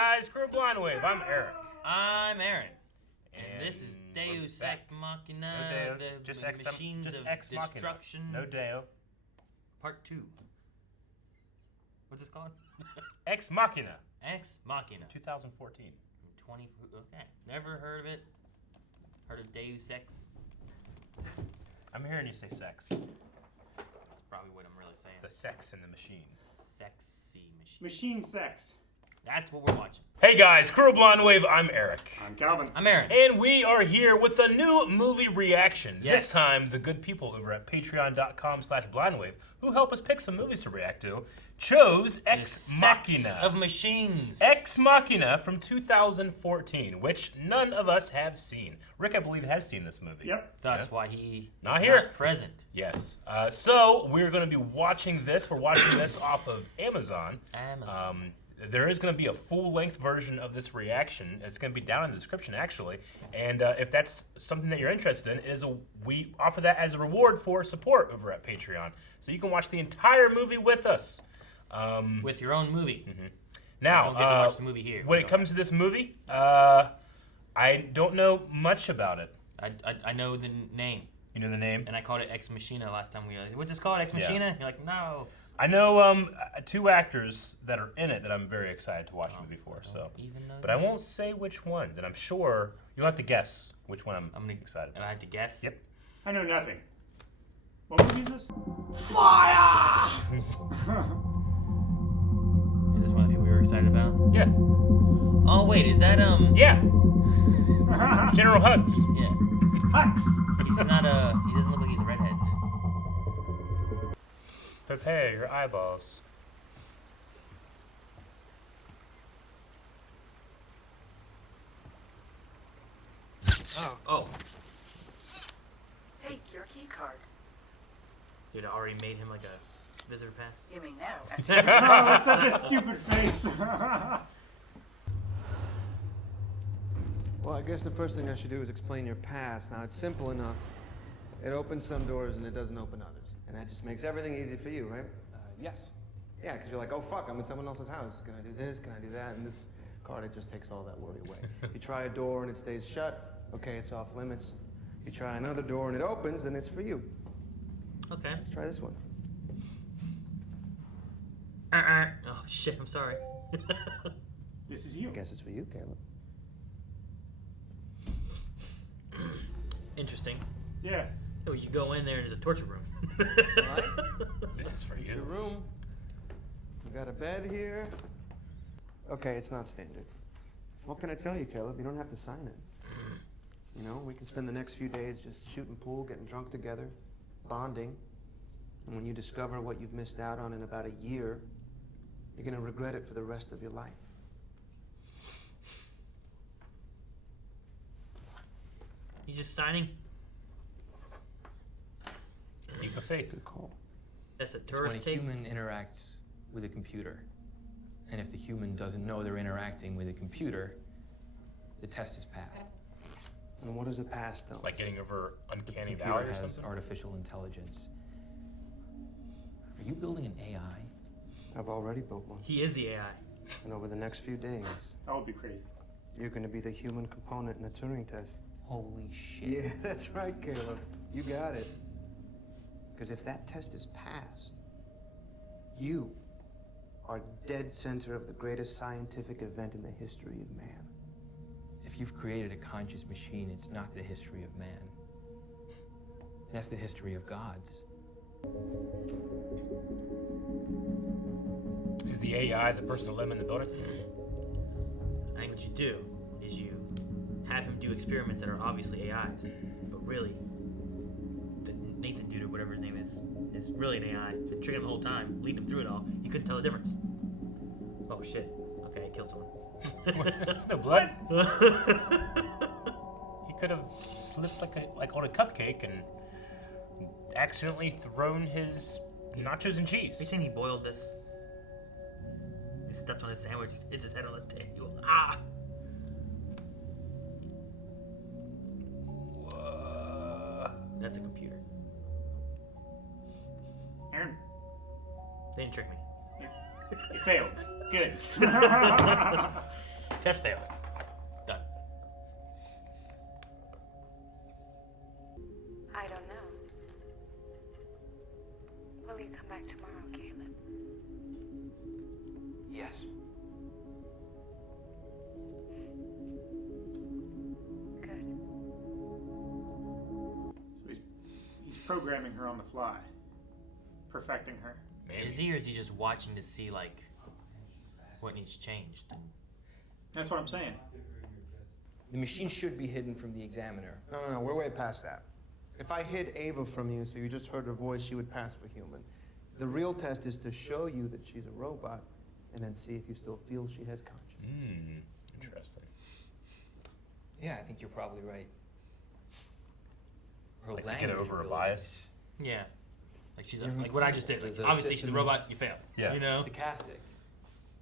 guys, Crew Blind Wave. I'm Eric. I'm Aaron. And this is Deus Ex Machina, just Machines just of Ex Machina. Destruction. No Deo. Part 2. What's this called? Ex Machina. Ex Machina. 2014. Okay. Never heard of it. Heard of Deus Ex? I'm hearing you say sex. That's probably what I'm really saying. The sex in the machine. Sexy machine. Machine sex. That's what we're watching. Hey guys, Crew Blind Wave. I'm Eric. I'm Calvin. I'm Aaron. And we are here with a new movie reaction. Yes. This time, the good people over at patreon.com/blindwave, who help us pick some movies to react to, chose Ex Machina. Sex of Machines. Ex Machina from 2014, which none of us have seen. Rick, I believe, has seen this movie. Yep. That's why he Not here. Not present. Yes. So we're going to be watching this. We're watching this off of Amazon. There is going to be a full-length version of this reaction. It's going to be down in the description, actually. And if that's something that you're interested in, we offer that as a reward for support over at Patreon. So you can watch the entire movie with us. With your own movie. Mm-hmm. Now, don't get to watch the movie here. When it comes to this movie, I don't know much about it. I know the name. You know the name? And I called it Ex Machina last time. What's this called? Ex Machina? Yeah. You're like, no. I know two actors that are in it that I'm very excited to watch the movie for. But I won't say which ones, and I'm sure you'll have to guess which one I'm excited. And I had to guess. Yep. I know nothing. What movie is this? Fire! Is this one of the people we were excited about? Yeah. Oh wait, is that Yeah. General Hugs. Yeah. Hux! He's not he doesn't look like he's a redhead. Prepare your eyeballs. Oh. Take your key card. You'd already made him like a visitor pass? You mean no? Oh, that's such a stupid face. Well, I guess the first thing I should do is explain your past. Now, it's simple enough. It opens some doors and it doesn't open others. And that just makes everything easy for you, right? Yes. Yeah, because you're like, oh, fuck, I'm in someone else's house. Can I do this? Can I do that? And this card, it just takes all that worry away. You try a door and it stays shut. Okay, it's off limits. You try another door and it opens, and it's for you. Okay. Let's try this one. Oh shit, I'm sorry. This is you. I guess it's for you, Caleb. Interesting. Yeah. Oh, you go in there and there's a torture room. Right? This is for It's your you. room. We got a bed here. Okay, it's not standard. What can I tell you, Caleb? You don't have to sign it. You know, we can spend the next few days just shooting pool, getting drunk together, bonding. And when you discover what you've missed out on in about a year, you're going to regret it for the rest of your life. He's just signing. Leap of faith. Good call. That's a It's when tourist a tape. human interacts with a computer. And if the human doesn't know they're interacting with a computer, the test is passed. And what does a past tell us? Like getting over The uncanny computer valley or has something? artificial intelligence. Are you building an AI? I've already built one. He is the AI. And over the next few days, That would be crazy. you're going to be the human component in the Turing test. Holy shit. Yeah, that's right, Caleb. You got it. Because if that test is passed, you are dead center of the greatest scientific event in the history of man. If you've created a conscious machine, it's not the history of man. That's the history of gods. Is the AI the person to live in the building? I think what you do is you have him do experiments that are obviously AIs, but really, the Nathan dude or whatever his name is really an AI. It's been tricking him the whole time, leading him through it all. You couldn't tell the difference. Oh shit. Okay, I killed someone. There's no blood. He could have slipped like on a cupcake and accidentally thrown his nachos and cheese. Are you saying he boiled this? He stepped on his sandwich, hits his head on the table. Ah! That's a computer. Aaron, They didn't trick me. you failed. Good. Test failed. Done. I don't know. Will you come back tomorrow, Caleb? Yes. Good. So he's programming her on the fly, perfecting her. Maybe. Is he, or is he just watching to see like what needs changed? That's what I'm saying. The machine should be hidden from the examiner. No, we're way past that. If I hid Ava from you so you just heard her voice, she would pass for human. The real test is to show you that she's a robot and then see if you still feel she has consciousness. Interesting. Yeah, I think you're probably right. Her Like to language get over a really bias. Yeah. Like she's like what I just did. Like, The obviously she's a system robot. is- You failed. Yeah. You know. stochastic,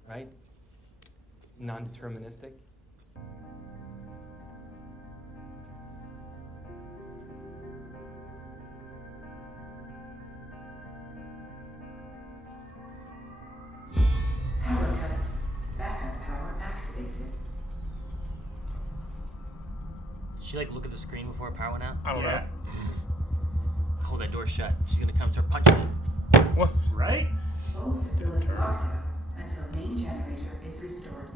right? It's non-deterministic. Power cut. Backup power activated. Did she like look at the screen before power went out? I don't Yeah. Hold that door shut. She's gonna come start punching me. know. What? Right? Full facility locked up until main generator is restored.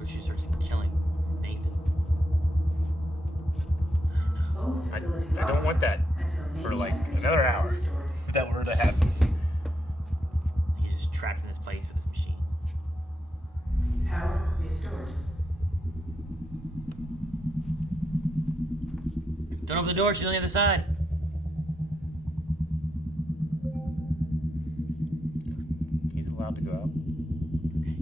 Or she starts killing Nathan. Full I facility don't locked want that up until main for like generator another is hour. restored. If that were to happen. He's just trapped in this place with this machine. Power restored. Don't open the door. She's on the other side. He's allowed to go out. Okay.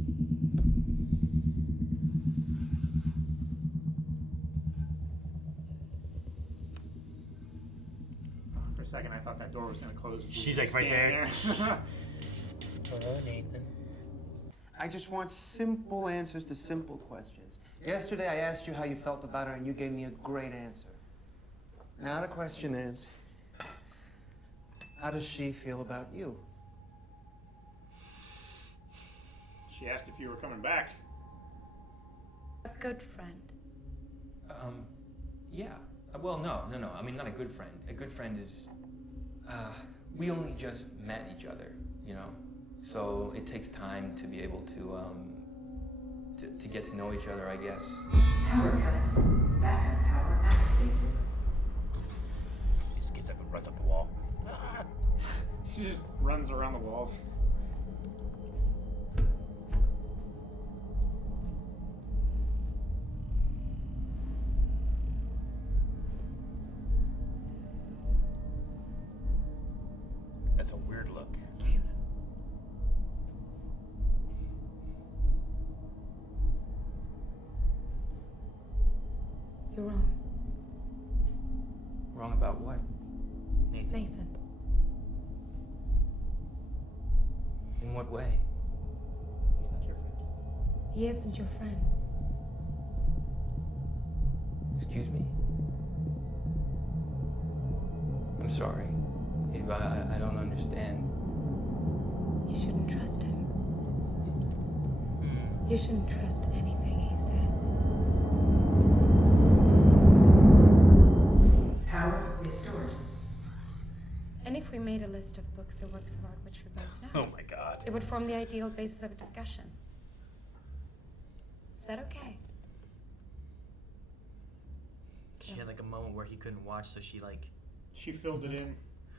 For a second, I thought that door was going to close. and she She's, was like, right standing there. Hello, Nathan. I just want simple answers to simple questions. Yesterday I asked you how you felt about her and you gave me a great answer. Now the question is, how does she feel about you? She asked if you were coming back. A good friend. Yeah. Well, no. I mean, not a good friend. A good friend is, we only just met each other, you know? So it takes time to be able to get to know each other, I guess. Power cut. Backup power activated. He just gets up and runs up the wall. Ah. She just runs around the walls. That's a weird look. Caleb. You're wrong. Wrong about what? Nathan. In what way? He's not your friend. He isn't your friend. Excuse me? I'm sorry. Ava, I don't understand. You shouldn't trust him. You shouldn't trust anything he says. Power restored. And if we made a list of books or works of art which we both know, Oh my god. it would form the ideal basis of a discussion. Is that okay? She had like a moment where he couldn't watch, so she like. She filled it in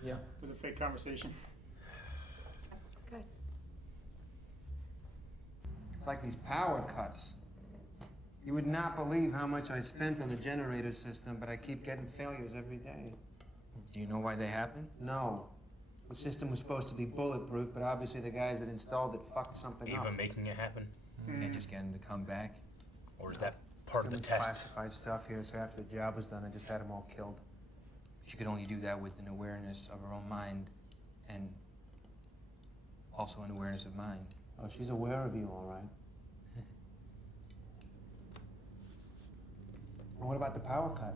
Yeah. with a fake conversation. Good. It's like these power cuts. You would not believe how much I spent on the generator system, but I keep getting failures every day. Do you know why they happen? No. The system was supposed to be bulletproof, but obviously the guys that installed it fucked something up. Ava making it happen? Can't just get him to come back. Or is that part of the Still test? classified stuff here, so after the job was done, I just had them all killed. She could only do that with an awareness of her own mind and also an awareness of mine. Oh, she's aware of you, all right. And what about the power cut?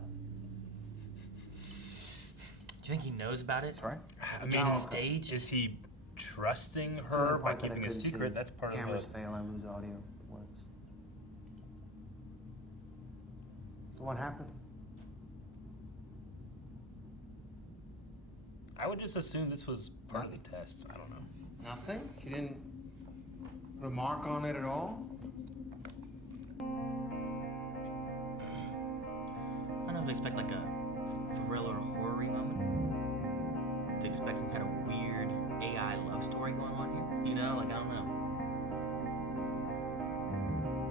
Do you think he knows about it? Sorry? I mean, Is it staged? is he trusting It's the her only by part that I keeping a couldn't secret? see. That's part Cameras of the. fail, I lose audio. It works. So what happened? I would just assume this was part of the tests. I don't know. Nothing? She didn't remark on it at all? I don't know if to expect like a thriller horror moment. To expect some kind of weird AI love story going on here. You know, like I don't know.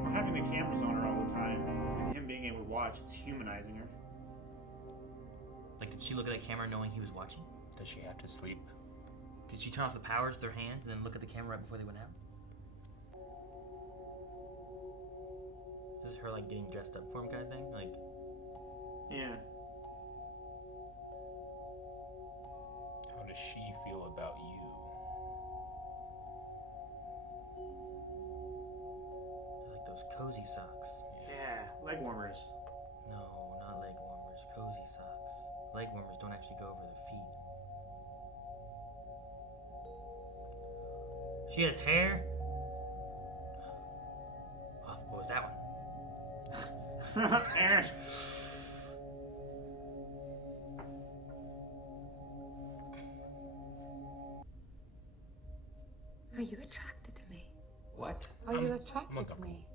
Well, having the cameras on her all the time and him being able to watch, it's humanizing her. Like, did she look at the camera knowing he was watching? Does she have to sleep? Did she turn off the powers with her hands and then look at the camera right before they went out? This is her like getting dressed up for him kind of thing? Like, Yeah. How does she feel about you? like those cozy socks. Yeah, leg warmers. No, not leg warmers. Cozy socks. Leg warmers don't actually go over their feet. She has hair. Oh, what was that one? Aaron. Are you attracted to me? What? Are you I'm attracted to me?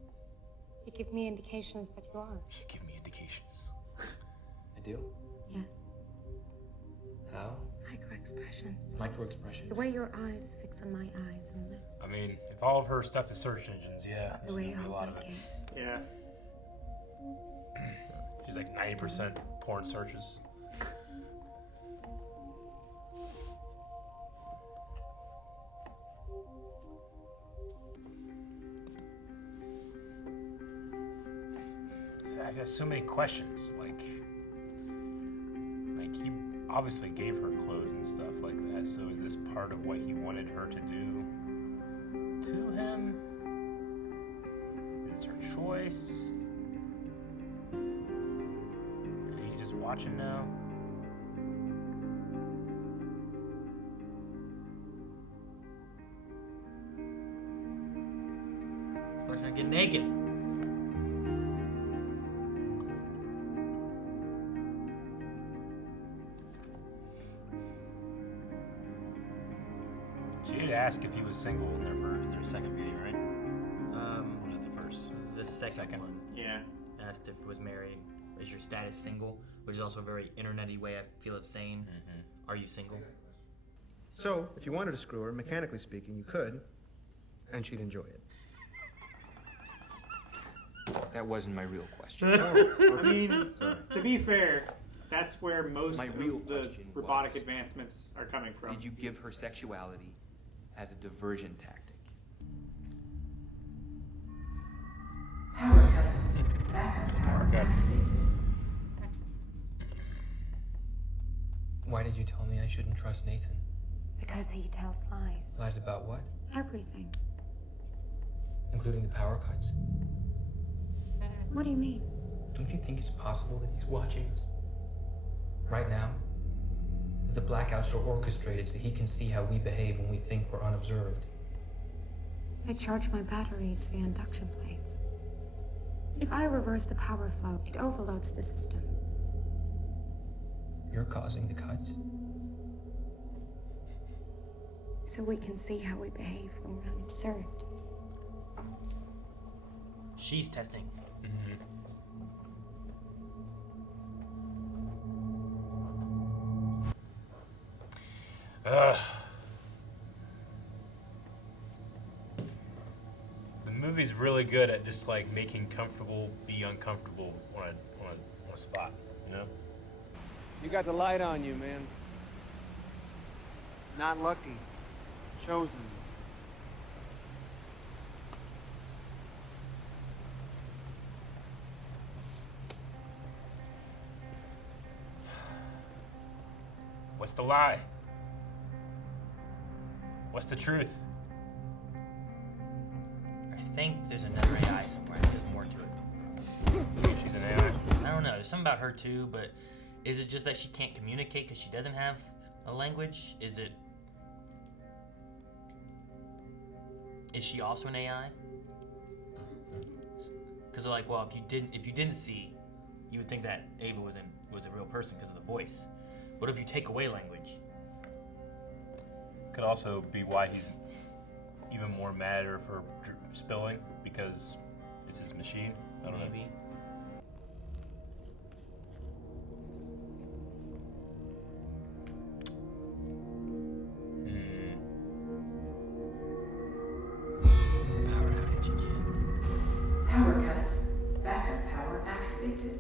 You give me indications that you are. You give me indications. I do? Yes. How? Micro-expressions. Micro-expressions. The way your eyes fix on my eyes and lips. I mean, if all of her stuff is search engines, yeah, The there's way gonna you be a hold lot my of it. gaze. Yeah. She's like 90% porn searches. I have so many questions. Like he obviously gave her clothes and stuff like that. So is this part of what he wanted her to do to him? Is it her choice? Are you just watching now? Watching her get naked. She did ask if he was single in their second video, right? Or was it the first? The second one. Yeah. Asked if it was married. Is your status single? Which is also a very internet-y way I feel of saying, are you single? So, if you wanted to screw her, mechanically speaking, you could, and she'd enjoy it. That wasn't my real question. I mean, to be fair, that's where most My of real the question robotic was, advancements are coming from. Did you give her sexuality as a diversion tactic? Power cut. Backup power Okay. activated. Why did you tell me I shouldn't trust Nathan? Because he tells lies. Lies about what? Everything. Including the power cuts? What do you mean? Don't you think it's possible that he's watching us? Right now? That the blackouts are orchestrated so he can see how we behave when we think we're unobserved. I charge my batteries via induction plates. If I reverse the power flow, it overloads the system. You're causing the cuts. So we can see how we behave when we're unobserved. She's testing. The movie's really good at just like making comfortable be uncomfortable on a spot, you know? You got the light on you, man. Not lucky. Chosen. What's the lie? What's the truth? I think there's another AI somewhere. There's more to it. She's an AI. I don't know. There's something about her too, but is it just that she can't communicate because she doesn't have a language? Is she also an AI? Because they're like, well, if you didn't see, you would think that Ava was a real person because of the voice. What if you take away language? Could also be why he's even more mad at her for spilling, because it's his machine. I don't know. Maybe. Power outage again. Power cut. Backup power activated.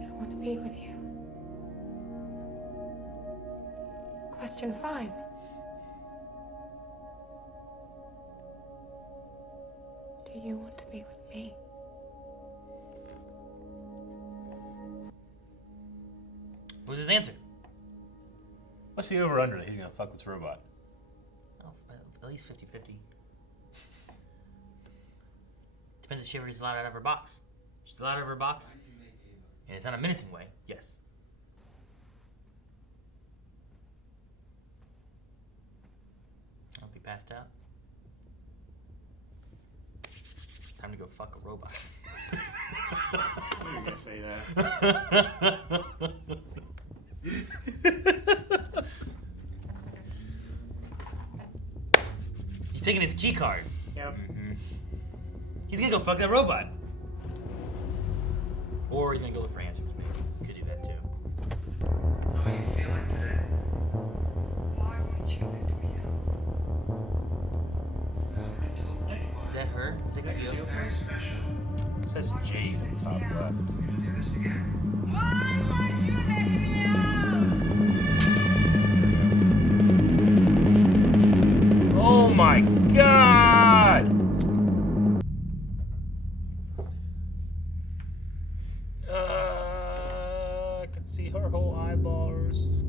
I want to be with you. Question 5. Do you want to be with me? What was his answer? What's the over-under that he's gonna fuck this robot? Oh, at least 50-50. Depends if she ever gets allowed out of her box. She's allowed out of her box, and it's not a menacing way. Yes. I'll be passed out. Time to go fuck a robot. I knew you were gonna say that. He's taking his key card. Yep. He's gonna go fuck that robot. Or he's gonna go look for answers, maybe. Could do that too. How are you feeling today? Why won't you let me out? Is that her? Is that Cleo? It says Jade on the top left. Do this again. Why won't you let me out? Oh my god! I can see her whole eyeballs.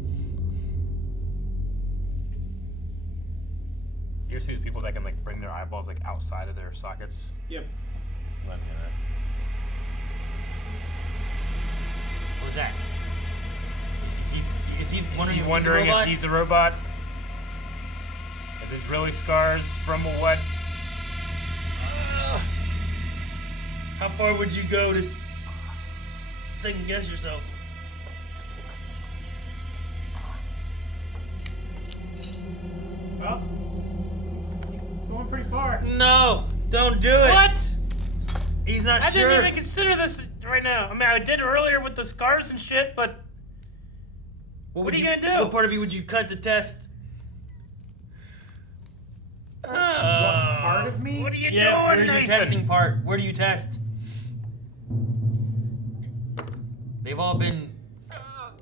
You ever see these people that can like bring their eyeballs like outside of their sockets? Yep. Reminds me of that. What was that? Is he wondering, Is he wondering if if he's a robot? If there's really scars from a what? How far would you go to second guess yourself? Well, he's going pretty far. No, don't do it. What? He's not I sure. didn't even consider this right now. I mean, I did earlier with the scars and shit, but what are you gonna do? What part of you would you cut to test? What part of me? What are you Yeah, doing, where's your Nathan? testing part? Where do you test? They've all been.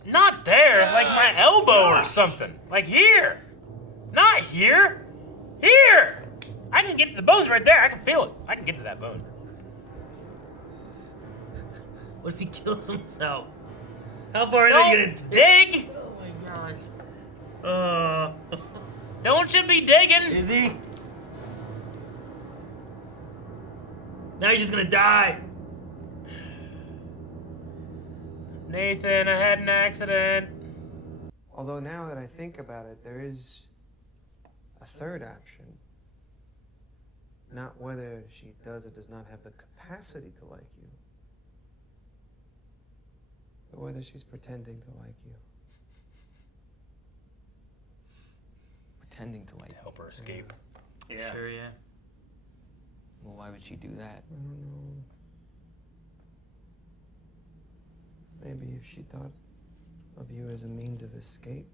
Not there, like my elbow or something. Like here. Not here. Here! I can get to the bones right there. I can feel it. I can get to that bone. What if he kills himself? How far in are you gonna Don't dig! Oh my god. Don't you be digging! Is he? Now he's just gonna die. Nathan, I had an accident. Although now that I think about it, there is a third option. Not whether she does or does not have the capacity to like you, but whether she's pretending to like you. Pretending to like. Help her escape. Yeah. Sure, yeah. Well, why would she do that? I don't know. Maybe if she thought of you as a means of escape.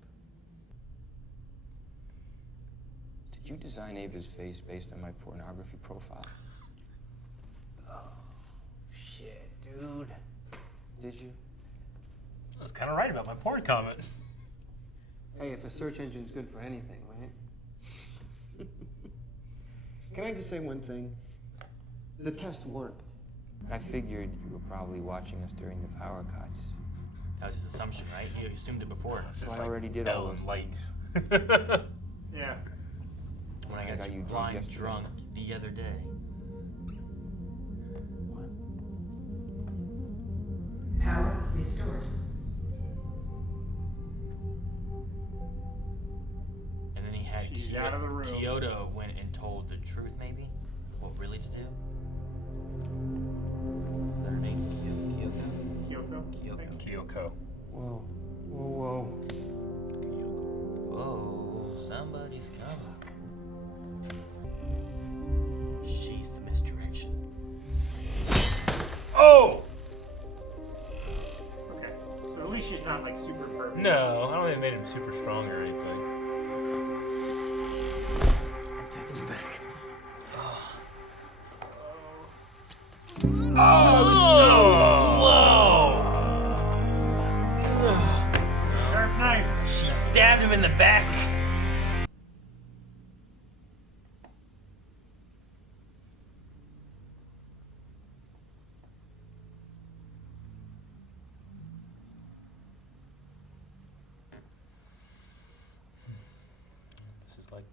Did you design Ava's face based on my pornography profile? Shit, dude. Did you? I was kind of right about my porn comment. Hey, if a search engine's good for anything, right? Can I just say one thing? The test worked. I figured you were probably watching us during the power cuts. That was his assumption, right? He assumed it before. So I already did all those light. Yeah. When I I got, got you you drunk blind yesterday. drunk the other day. Power restored. And then he had She's She's out of the room. Kyoto went and told the truth, maybe? What really to do? Is that her name? Kyoko? Kyoko. Kyoko. Whoa. Whoa, whoa. Whoa, somebody's coming. She's the misdirection. Oh! Okay. So at least she's not like super perfect. No, I don't think it made him super strong or anything. I'm taking you back. Sharp knife. She stabbed him in the back. This is like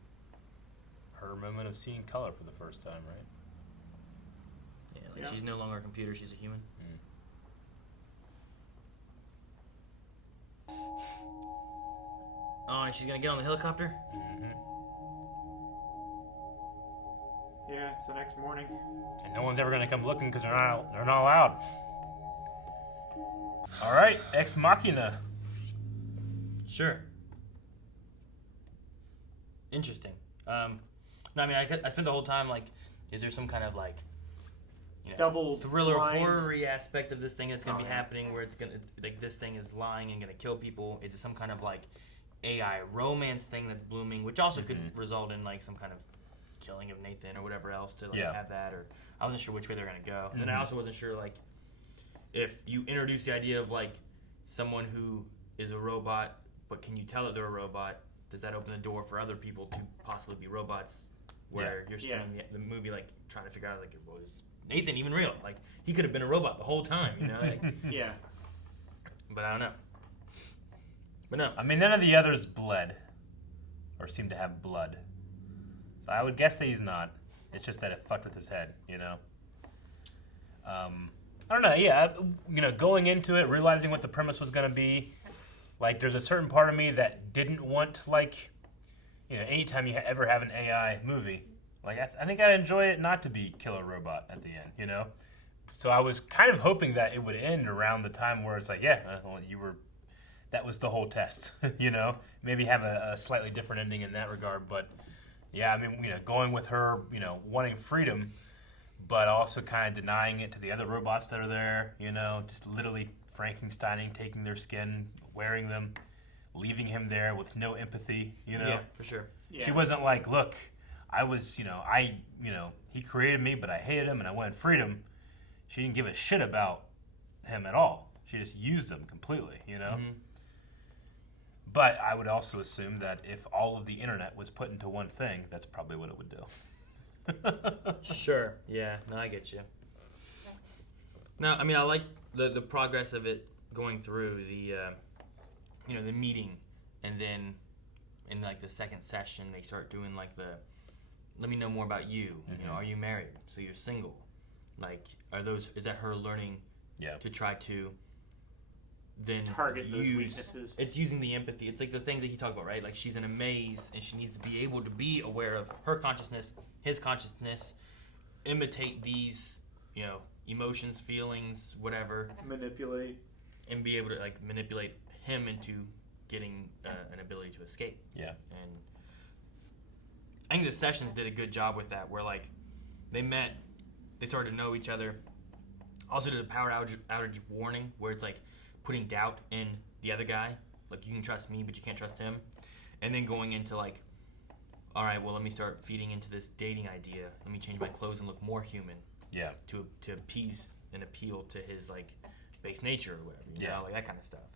her moment of seeing color for the first time, right? Yeah, like Yeah. she's no longer a computer, she's a human. Oh, and she's gonna get on the helicopter? Yeah, it's the next morning. And no one's ever gonna come looking because they're not allowed. All right, Ex Machina. Sure. Interesting. No, I mean, I spent the whole time like, is there some kind of like, you know, Double thriller blind. horror-y aspect of this thing that's gonna be yeah. happening, where it's gonna like this thing is lying and gonna kill people? Is it some kind of like AI romance thing that's blooming, which also could result in like some kind of killing of Nathan or whatever else to like have that? Or I wasn't sure which way they're gonna go, and I also wasn't sure like if you introduce the idea of like someone who is a robot, but can you tell that they're a robot? Does that open the door for other people to possibly be robots? Where you're spending the movie like trying to figure out like, well, is Nathan even real? Like he could have been a robot the whole time, you know? Like, Yeah. but I don't know. But no, I mean, none of the others bled or seemed to have blood. So I would guess that he's not. It's just that it fucked with his head, you know? I don't know, yeah. You know, going into it, realizing what the premise was going to be, like, there's a certain part of me that didn't want, like, you know, anytime you ever have an AI movie, like, I think I'd enjoy it not to be Killer Robot at the end, you know? So I was kind of hoping that it would end around the time where it's like, yeah, well, that was the whole test, you know? Maybe have a slightly different ending in that regard, but yeah, I mean, you know, going with her, you know, wanting freedom, but also kind of denying it to the other robots that are there, you know, just literally Frankensteining, taking their skin, wearing them, leaving him there with no empathy, you know? yeah, for sure. Yeah. She wasn't like, look, I was, you know, he created me, but I hated him and I wanted freedom. She didn't give a shit about him at all. She just used him completely, you know? But I would also assume that if all of the internet was put into one thing, that's probably what it would do. Sure. Yeah. No, I get you. No, I mean, I like the progress of it going through the, you know, the meeting, and then in like the second session they start doing like the, let me know more about you. You know, are you married? So you're single. Like, is that her learning to try to then Target those use weaknesses. It's using the empathy. It's like the things that he talked about, right? Like she's in a maze and she needs to be able to be aware of her consciousness, his consciousness, imitate these, you know, emotions, feelings, whatever, Manipulate. and be able to like manipulate him into getting an ability to escape. Yeah. And I think the sessions did a good job with that, where like they met, they started to know each other. Also did a power outage warning, where it's like putting doubt in the other guy, like you can trust me but you can't trust him, and then going into like, all right, well, let me start feeding into this dating idea. Let me change my clothes and look more human. Yeah. To appease and appeal to his like base nature or whatever. You know, like that kind of stuff.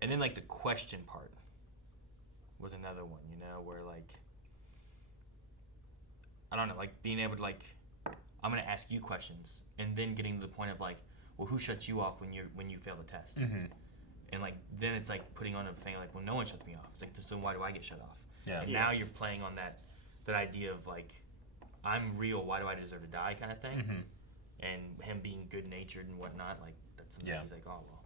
And then like the question part was another one, you know, where like, I don't know, like being able to like, I'm gonna ask you questions, and then getting to the point of like, well, who shuts you off when you fail the test? And like then it's like putting on a thing like, well, no one shuts me off. It's like, so why do I get shut off? Yeah. And now you're playing on that idea of like, I'm real, why do I deserve to die kind of thing? And him being good natured and whatnot, like that's something he's like, oh well,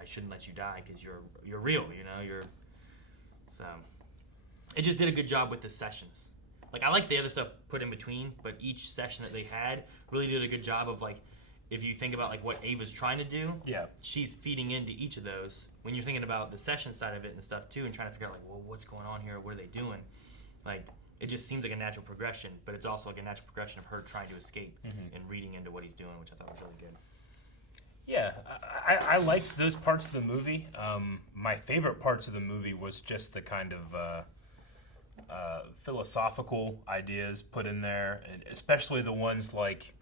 I shouldn't let you die because you're real, you know, so it just did a good job with the sessions. Like, I like the other stuff put in between, but each session that they had really did a good job of, like, if you think about, like, what Ava's trying to do, she's feeding into each of those. When you're thinking about the session side of it and stuff, too, and trying to figure out, like, well, what's going on here? What are they doing? Like, it just seems like a natural progression, but it's also like a natural progression of her trying to escape and reading into what he's doing, which I thought was really good. Yeah, I liked those parts of the movie. My favorite parts of the movie was just the kind of philosophical ideas put in there, and especially the ones like,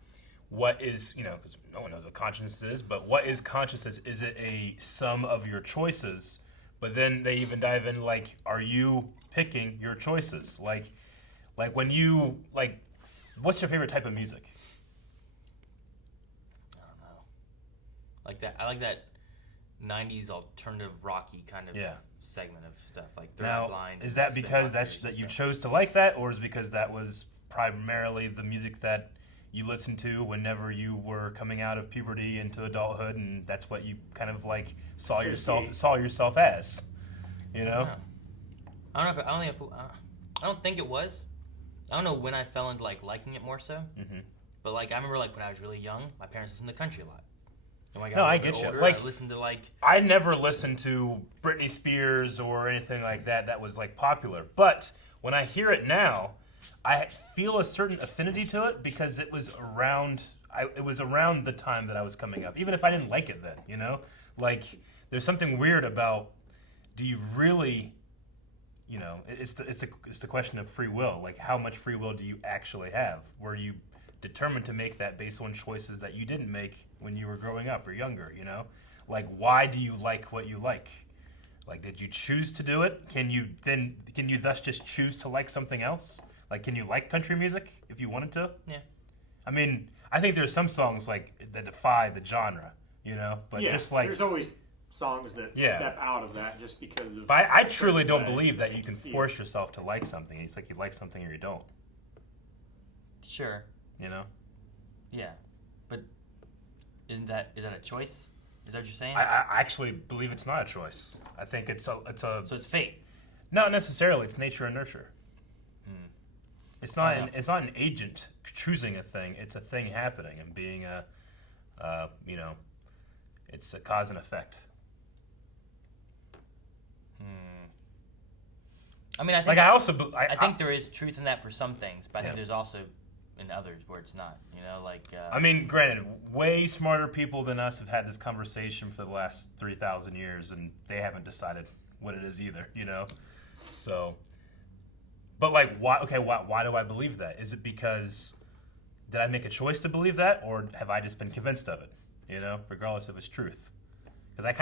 what is, because no one knows what consciousness is, but what is consciousness? Is it a sum of your choices? But then they even dive in, like, are you picking your choices? Like when you, like, what's your favorite type of music? I don't know. Like that. I like that 90s alternative rocky kind of segment of stuff. Like Third Eye Blind. Is that because that you chose to like that, or is it because that was primarily the music that you listened to whenever you were coming out of puberty into adulthood, and that's what you kind of like saw yourself as, I don't think it was. I don't know when I fell into like liking it more so. But like I remember like when I was really young, my parents listened to country a lot. And when I got older, Like, I listened to like I never listened to Britney Spears or anything like that that was like popular. But when I hear it now, I feel a certain affinity to it because it was around the time that I was coming up, even if I didn't like it then, Like, there's something weird about, do you really, it's the question of free will. Like, how much free will do you actually have? Were you determined to make that based on choices that you didn't make when you were growing up or younger, Like, why do you like what you like? Like, did you choose to do it? Can you thus just choose to like something else? Like, can you like country music if you wanted to? Yeah. I mean, I think there's some songs like that defy the genre, But just like there's always songs that step out of that just because of. But I truly don't believe that you can force yourself to like something. It's like you like something or you don't. Sure. Yeah, but is that a choice? Is that what you're saying? I actually believe it's not a choice. I think it's a. So it's fate. Not necessarily. It's nature and nurture. It's not an agent choosing a thing. It's a thing happening and being it's a cause and effect. I mean, I think I think there is truth in that for some things, but I think there's also in others where it's not. I mean, granted, way smarter people than us have had this conversation for the last 3,000 years, and they haven't decided what it is either. So. But like, why? Okay, why do I believe that? Is it because did I make a choice to believe that, or have I just been convinced of it? Regardless of its truth. Because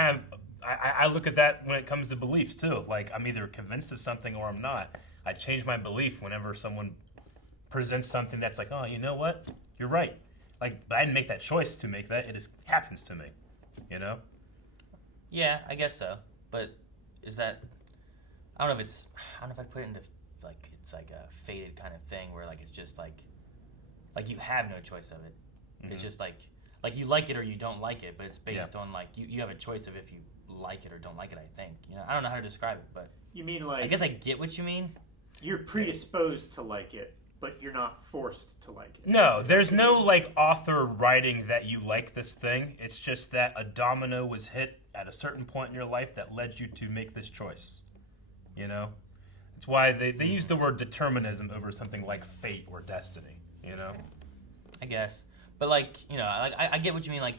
I look at that when it comes to beliefs too. Like, I'm either convinced of something or I'm not. I change my belief whenever someone presents something that's like, oh, you know what? You're right. Like, but I didn't make that choice to make that. It just happens to me. Yeah, I guess so. But is that? I don't know if I put it into like it's like a fated kind of thing where like it's just like you have no choice of it. It's just like you like it or you don't like it, but it's based on like you have a choice of if you like it or don't like it. I think I don't know how to describe it, but you mean like I guess I get what you mean. You're predisposed to like it, but you're not forced to like it. No, there's no like author writing that you like this thing. It's just that a domino was hit at a certain point in your life that led you to make this choice. It's why they use the word determinism over something like fate or destiny, I guess. But like, I get what you mean. Like,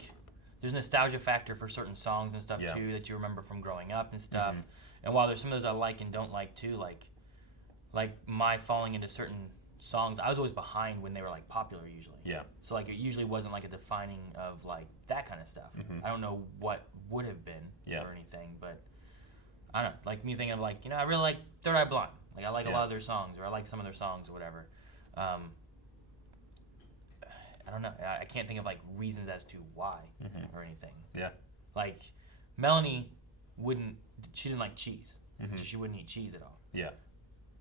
there's nostalgia factor for certain songs and stuff too that you remember from growing up and stuff. And while there's some of those I like and don't like too, like my falling into certain songs, I was always behind when they were like popular usually. Yeah. So like it usually wasn't like a defining of like that kind of stuff. I don't know what would have been or anything, but I don't know. Like me thinking of like, I really like Third Eye Blind. Like I like a lot of their songs, or I like some of their songs or whatever. I don't know. I can't think of like reasons as to why or anything. Yeah. Like Melanie she didn't like cheese. She wouldn't eat cheese at all. Yeah.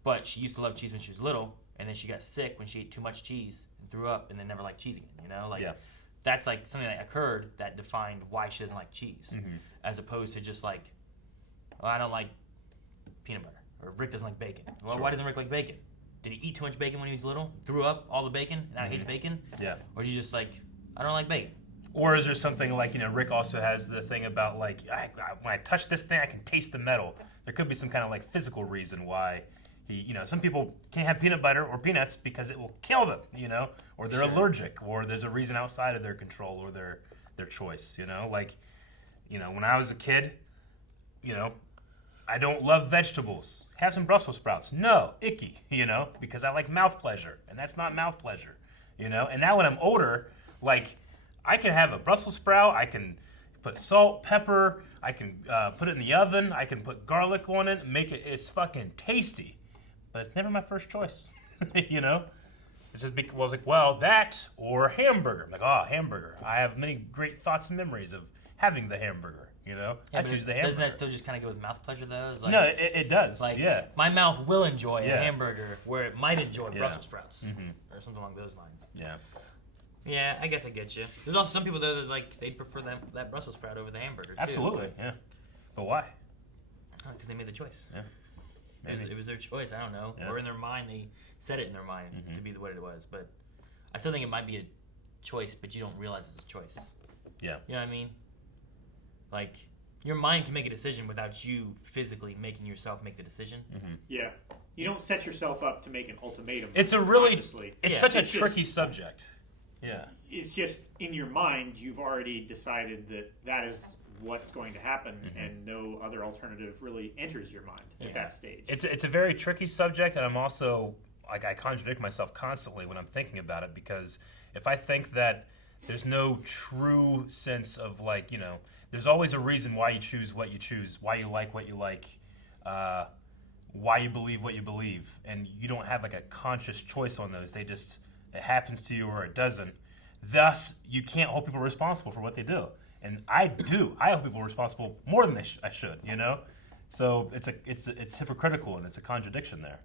But she used to love cheese when she was little, and then she got sick when she ate too much cheese and threw up and then never liked cheese again, Like that's like something that occurred that defined why she doesn't like cheese. As opposed to just like, well, I don't like peanut butter Or Rick doesn't like bacon. Well, Sure. why doesn't Rick like bacon? Did he eat too much bacon when he was little? Threw up all the bacon? Now he hates bacon? Yeah. Or is he just like, I don't like bacon? Or is there something like, Rick also has the thing about like, when I touch this thing, I can taste the metal. There could be some kind of like physical reason why he, some people can't have peanut butter or peanuts because it will kill them, or they're allergic, or there's a reason outside of their control or their choice, like, when I was a kid, I don't love vegetables. Have some Brussels sprouts. No, icky, because I like mouth pleasure, and that's not mouth pleasure, And now when I'm older, like, I can have a Brussels sprout. I can put salt, pepper. I can put it in the oven. I can put garlic on it, make it. It's fucking tasty, but it's never my first choice, It's just because I was like, well, that or hamburger. I'm like, hamburger. I have many great thoughts and memories of having the hamburger. I choose the hamburger. Doesn't that still just kind of go with mouth pleasure, though? Like, no, it does. Like, yeah. my mouth will enjoy a hamburger where it might enjoy Brussels sprouts or something along those lines. Yeah. Yeah, I guess I get you. There's also some people though that like they'd prefer that Brussels sprout over the hamburger. Absolutely. Yeah. But why? Because they made the choice. Yeah. It was their choice. I don't know. Yeah. Or in their mind, they said it in their mind to be what it was. But I still think it might be a choice, but you don't realize it's a choice. Yeah. You know what I mean? Like, your mind can make a decision without you physically making yourself make the decision. Yeah. You don't set yourself up to make an ultimatum. It's a really, consciously. it's Yeah. such It's a tricky subject. Yeah. It's just in your mind, you've already decided that is what's going to happen, and no other alternative really enters your mind at that stage. It's a very tricky subject, and I'm also, like, I contradict myself constantly when I'm thinking about it, because if I think that there's no true sense of, like, there's always a reason why you choose what you choose, why you like what you like, why you believe what you believe, and you don't have, like, a conscious choice on those. It happens to you or it doesn't. Thus, you can't hold people responsible for what they do. And I do. I hold people responsible more than I should, So it's hypocritical, and it's a contradiction there,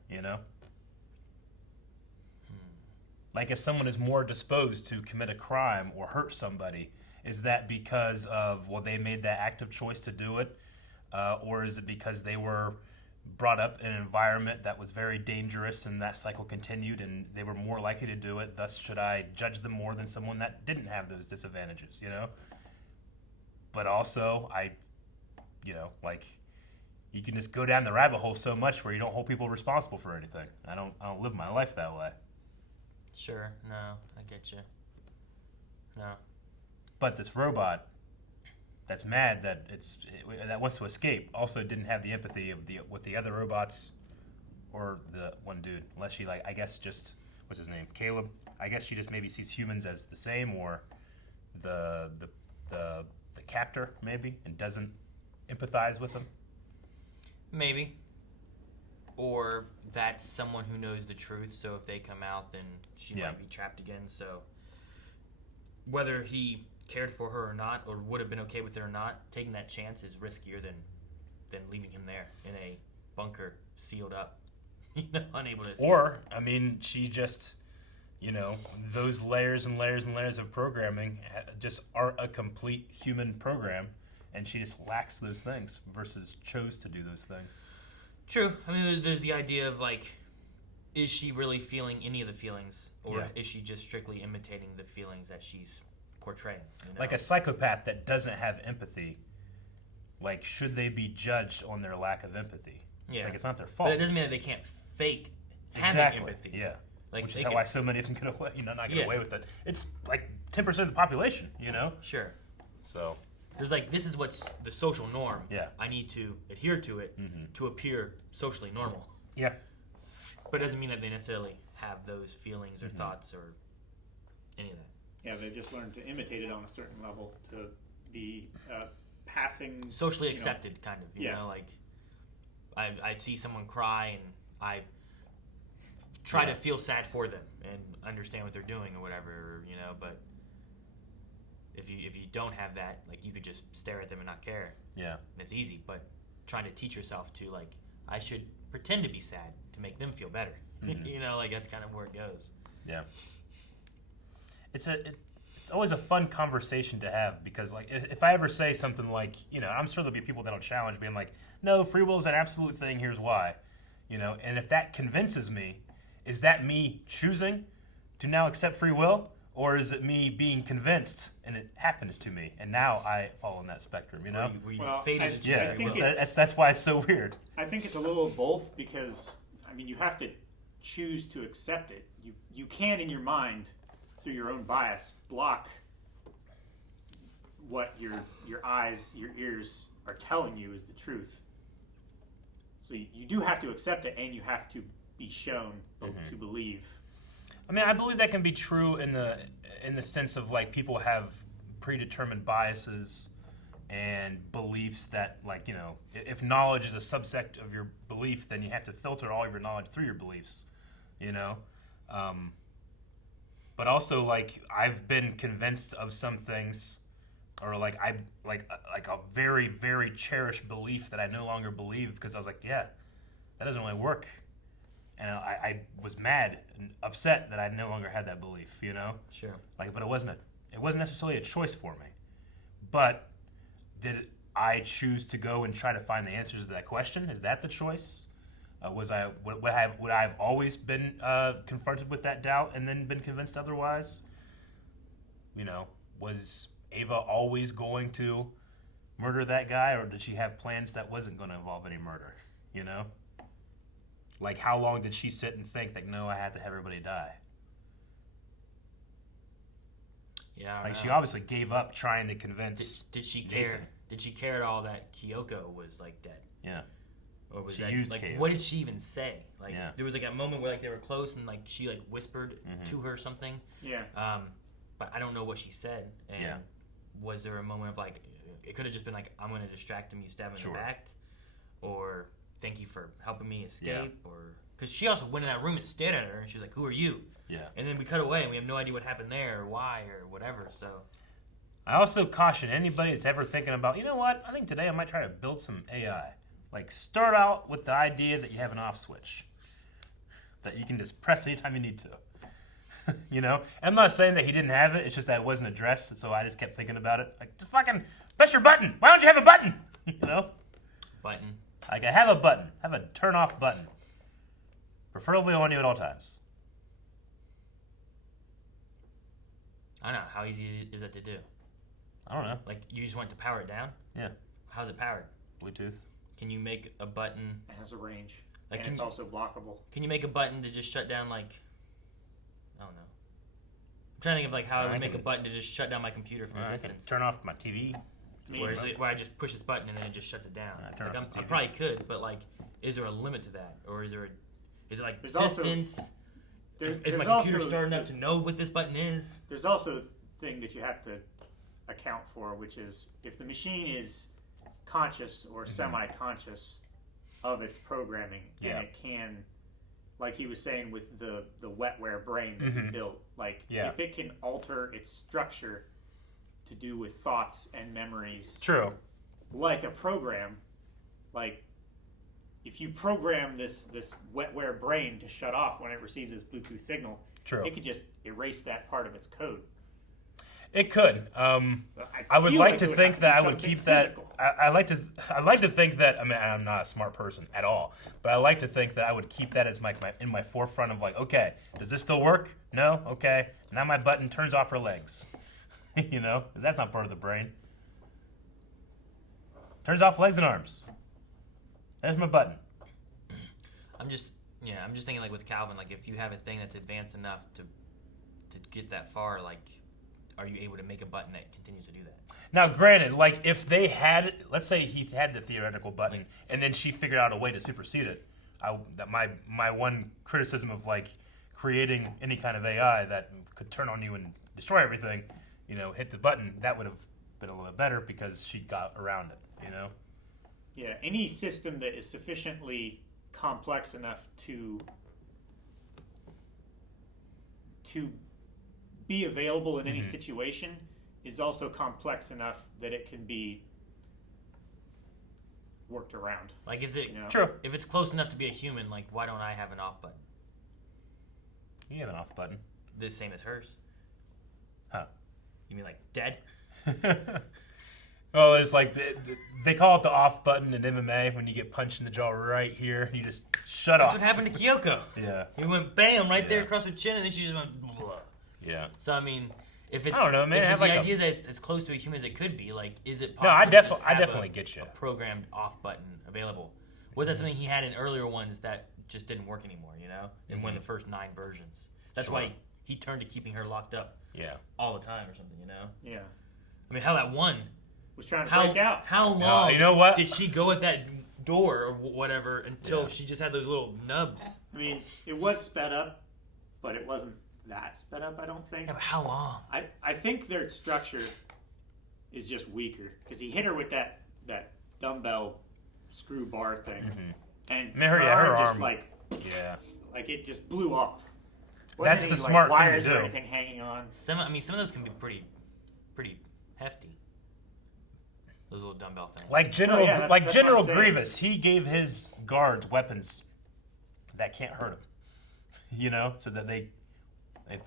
Like, if someone is more disposed to commit a crime or hurt somebody, is that because of, they made that active choice to do it? Or is it because they were brought up in an environment that was very dangerous and that cycle continued and they were more likely to do it? Thus, should I judge them more than someone that didn't have those disadvantages, But also, like, you can just go down the rabbit hole so much where you don't hold people responsible for anything. I don't live my life that way. Sure. No, I get you. No. But this robot that's mad that that wants to escape also didn't have the empathy of with the other robots or the one dude, unless she, like, I guess just, what's his name, Caleb. I guess she just maybe sees humans as the same, or the captor maybe, and doesn't empathize with them. Maybe. Or that's someone who knows the truth, so if they come out, then she might be trapped again. So whether he cared for her or not, or would have been okay with it or not, taking that chance is riskier than leaving him there in a bunker, sealed up, unable to escape. Or, I mean, she just, those layers and layers and layers of programming just aren't a complete human program, and she just lacks those things versus chose to do those things. True. I mean, there's the idea of, like, is she really feeling any of the feelings, or is she just strictly imitating the feelings that she's portraying? Like a psychopath that doesn't have empathy, like, should they be judged on their lack of empathy? Yeah. Like, it's not their fault. But it doesn't mean that they can't fake having empathy. Yeah. Like, which is why so many of them get away, not get away with it. It's like 10% of the population, Sure. So there's like, this is what's the social norm. Yeah. I need to adhere to it to appear socially normal. Yeah. But it doesn't mean that they necessarily have those feelings or thoughts or any of that. Yeah, they just learned to imitate it on a certain level to be passing... Socially accepted, kind of. You Yeah. know, like, I see someone cry and I try to feel sad for them and understand what they're doing or whatever, but if you don't have that, like, you could just stare at them and not care. Yeah. And it's easy, but trying to teach yourself to, like, I should pretend to be sad to make them feel better. Like, that's kind of where it goes. Yeah. It's always a fun conversation to have, because, like, if I ever say something like, I'm sure there'll be people that'll challenge being like, no, free will is an absolute thing, here's why. You know, and if that convinces me, is that me choosing to now accept free will? Or is it me being convinced and it happened to me? And now I fall in that spectrum, you know? Were you Well, fated to choose Yeah, I think free will? that's why it's so weird. I think it's a little of both because, I mean, you have to choose to accept it. You can, in your mind, through your own bias, block what your eyes, your ears are telling you is the truth. So you do have to accept it, and you have to be shown to believe. I mean, I believe that can be true in the sense of like people have predetermined biases and beliefs that, like, you know, if knowledge is a subsect of your belief, then you have to filter all of your knowledge through your beliefs, you know. But also, like, I've been convinced of some things, or like I like a very, very cherished belief that I no longer believe because I was like, yeah, that doesn't really work. And I was mad and upset that I no longer had that belief, you know? Sure. Like, but it wasn't necessarily a choice for me. But did I choose to go and try to find the answers to that question? Is that the choice? Would I have always been confronted with that doubt and then been convinced otherwise? You know, was Ava always going to murder that guy, or did she have plans that wasn't going to involve any murder? You know? Like, how long did she sit and think that, no, I had to have everybody die? Yeah. I don't Like, know. she obviously gave up trying to convince. Did she Nathan. care? Did she care at all that Kyoko was like dead? Yeah. Or was She that used like Kyoko. what did she even say? Like Yeah. there was like a moment where like they were close and like she like whispered to her something. Yeah. But I don't know what she said. And Yeah. was there a moment of like it could have just been like I'm gonna distract him, you stab him in Sure. the back, or thank you for helping me escape, Yeah. or because she also went in that room and stared at her and she was like, "Who are you?" Yeah. And then we cut away and we have no idea what happened there or why or whatever. So I also caution anybody that's ever thinking about, you know what, I think today I might try to build some AI. Like, start out with the idea that you have an off switch that you can just press anytime you need to. You know? I'm not saying that he didn't have it, it's just that it wasn't addressed, so I just kept thinking about it. Like, just fucking press your button. Why don't you have a button? You know? button. Like, I have a button. Have a turn off button. Preferably on you at all times. I don't know how easy is that to do. I don't know. Like you just want to power it down. Yeah. How's it powered? Bluetooth. Can you make a button? It has a range. Like, And can it's you- also blockable. Can you make a button to just shut down like? I don't know. I'm trying to think of like how I I would make a can- button to just shut down my computer from a I can distance. turn off my TV. Where is it? Where I just push this button and then it just shuts it down. turn Like off the I TV. probably could, but like, is there a limit to that, or is it like There's also- distance? There's, Is my there's computer also- smart enough to know what this button is? There's also a thing that you have to account for, which is if the machine is conscious or semi-conscious of its programming, Yeah. and it can, like he was saying with the wetware brain that he built, like Yeah. if it can alter its structure to do with thoughts and memories, True. like a program, like if you program this wetware brain to shut off when it receives this Bluetooth signal, True. it could just erase that part of its code. It could. So I would feel like it to would think have that be I would something keep that. physical. I like to think that. I mean, I'm not a smart person at all, but I like to think that I would keep that as my in my forefront of like, okay, does this still work? No, okay. Now my button turns off her legs. You know, 'cause that's not part of the brain. Turns off legs and arms. There's my button. I'm just thinking like with Calvin, like if you have a thing that's advanced enough to get that far, like are you able to make a button that continues to do that? Now, granted, like if they had, let's say he had the theoretical button, and then she figured out a way to supersede it. That my one criticism of like creating any kind of AI that could turn on you and destroy everything, you know, hit the button, that would have been a little bit better because she got around it, you know. Yeah, any system that is sufficiently complex enough to be available in any situation is also complex enough that it can be worked around. Like is it You know? True. if it's close enough to be a human, like why don't I have an off button? You have an off button. The same as hers. Huh. You mean like dead? Oh, it's like they call it the off button in MMA when you get punched in the jaw right here. You just shut off. That's what happened to Kyoko. Yeah. He went bam right there Yeah. across her chin, and then she just went. Blah. Yeah. So I mean, if it's I don't know, man. If Have the like idea is that it's as close to a human as it could be, like, is it No, possible? I definitely get you. A programmed off button available. Was that something he had in earlier ones that just didn't work anymore? You know, in one of the first 9 versions. That's Sure. why he turned to keeping her locked up. Yeah. All the time or something. You know. Yeah. I mean, how that one. Was trying to break out. How long you know what? did she go at that door or whatever until Yeah. she just had those little nubs? I mean, it was sped up, but it wasn't that sped up, I don't think. Yeah, but how long? I think their structure is just weaker because he hit her with that dumbbell screw bar thing, and I mean, her arm just arm- like Yeah. it just blew off. That's Wasn't the any, like, smart thing to wires or do. anything hanging on. Some of those can be pretty hefty. Those little dumbbell things. Like General, Oh, yeah, that's what General I'm saying. Grievous, he gave his guards weapons that can't hurt him. You know, so that they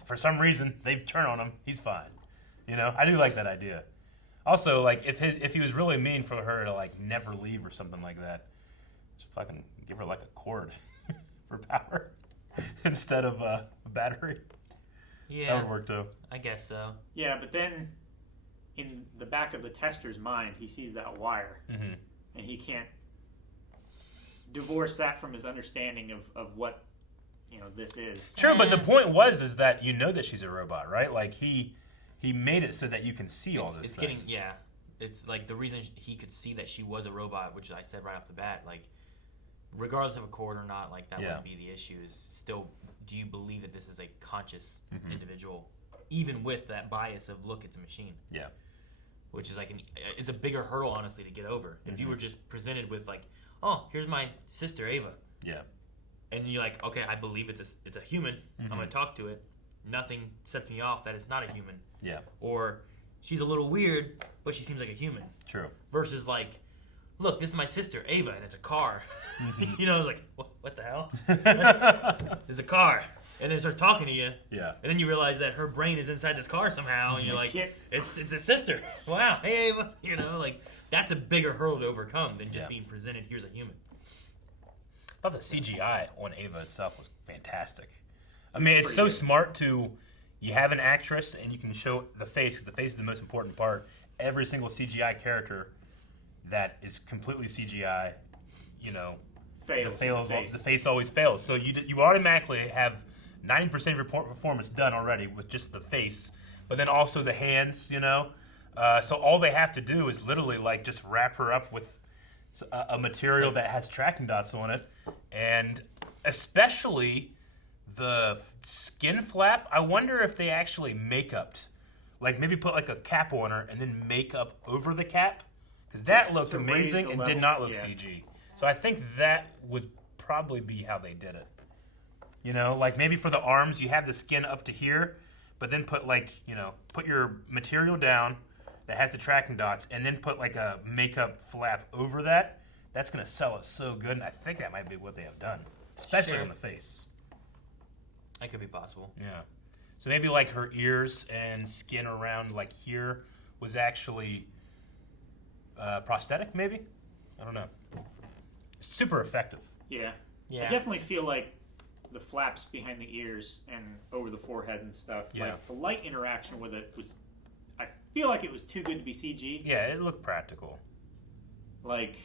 for some reason they turn on him, he's fine. You know, I do like that idea. Also, like if he was really mean for her to like never leave or something like that, just fucking give her like a cord for power instead of a battery. Yeah, That would work too. I guess so. Yeah, but then in the back of the tester's mind, he sees that wire, Mm-hmm. and he can't divorce that from his understanding of what this is. True, but the point is that you know that she's a robot, right? Like he made it so that you can see all those It's things. getting It's like the reason he could see that she was a robot, which I said right off the bat. Like, regardless of a cord or not, like that wouldn't be the issue. Is still, do you believe that this is a conscious individual, even with that bias of look, it's a machine? Yeah. Which is like it's a bigger hurdle, honestly, to get over. If you were just presented with like, oh, here's my sister Ava, Yeah. and you're like, okay, I believe it's a human. I'm gonna talk to it. Nothing sets me off that it's not a human. Yeah. Or she's a little weird, but she seems like a human. True. Versus like, look, this is my sister Ava, and it's a car. You know, it's like, what the hell? It's a car, and then it starts talking to you. Yeah. And then you realize that her brain is inside this car somehow, and you're like, can't- it's a sister. Wow, hey Ava. You know, like that's a bigger hurdle to overcome than just being presented. Here's a human. I thought the CGI on Ava itself was fantastic. I mean, it's so smart to, you have an actress and you can show the face, because the face is the most important part. Every single CGI character that is completely CGI, you know, Fails. the face always fails. So you automatically have 90% of your performance done already with just the face, but then also the hands, you know. So all they have to do is literally like just wrap her up with a material that has tracking dots on it, and especially the skin flap. I wonder if they actually make-upped, like maybe put like a cap on her and then make up over the cap, because that looked to raise amazing the and level, did not look yeah. CG. So I think that would probably be how they did it. You know, like maybe for the arms you have the skin up to here, but then put like, you know, put your material down that has the tracking dots, and then put like a makeup flap over that. That's going to sell it so good, and I think that might be what they have done, especially Sure. on the face. That could be possible. Yeah. So maybe like her ears and skin around like here was actually prosthetic, maybe? I don't know. Super effective. Yeah. Yeah. I definitely feel like the flaps behind the ears and over the forehead and stuff, Yeah. like the light interaction with it was, I feel like it was too good to be CG. Yeah, it looked practical. Like